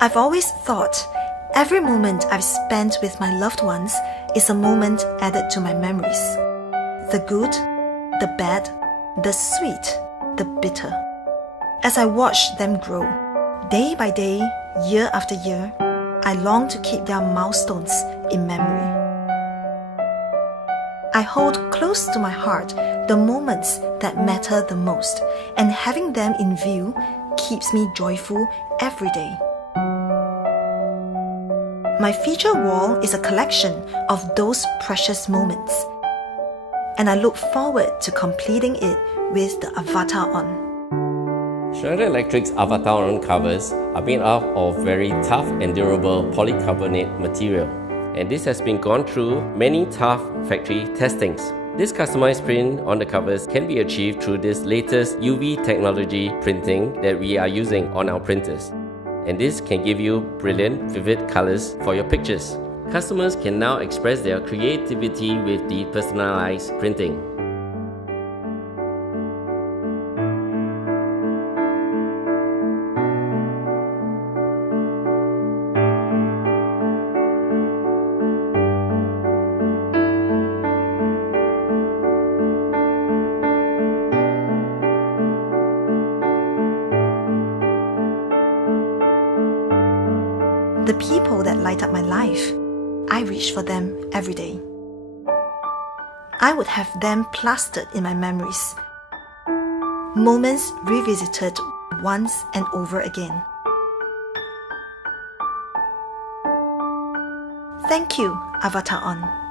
I've always thought every moment I've spent with my loved ones is a moment added to my memories. The good, the bad, the sweet, the bitter. As I watch them grow, day by day, year after year, I long to keep their milestones in memory. I hold close to my heart the moments that matter the most, and having them in view keeps me joyful every day. My feature wall is a collection of those precious moments, and I look forward to completing it with the AvatarOn. Schneider Electric's AvatarOn covers are made up of very tough and durable polycarbonate material, and this has been gone through many tough factory testings. This customized print on the covers can be achieved through this latest UV technology printing that we are using on our printers. And this can give you brilliant, vivid colors for your pictures. Customers can now express their creativity with the Personalize printing. The people that light up my life, I reach for them every day. I would have them plastered in my memories. Moments revisited once and over again. Thank you, AvatarOn.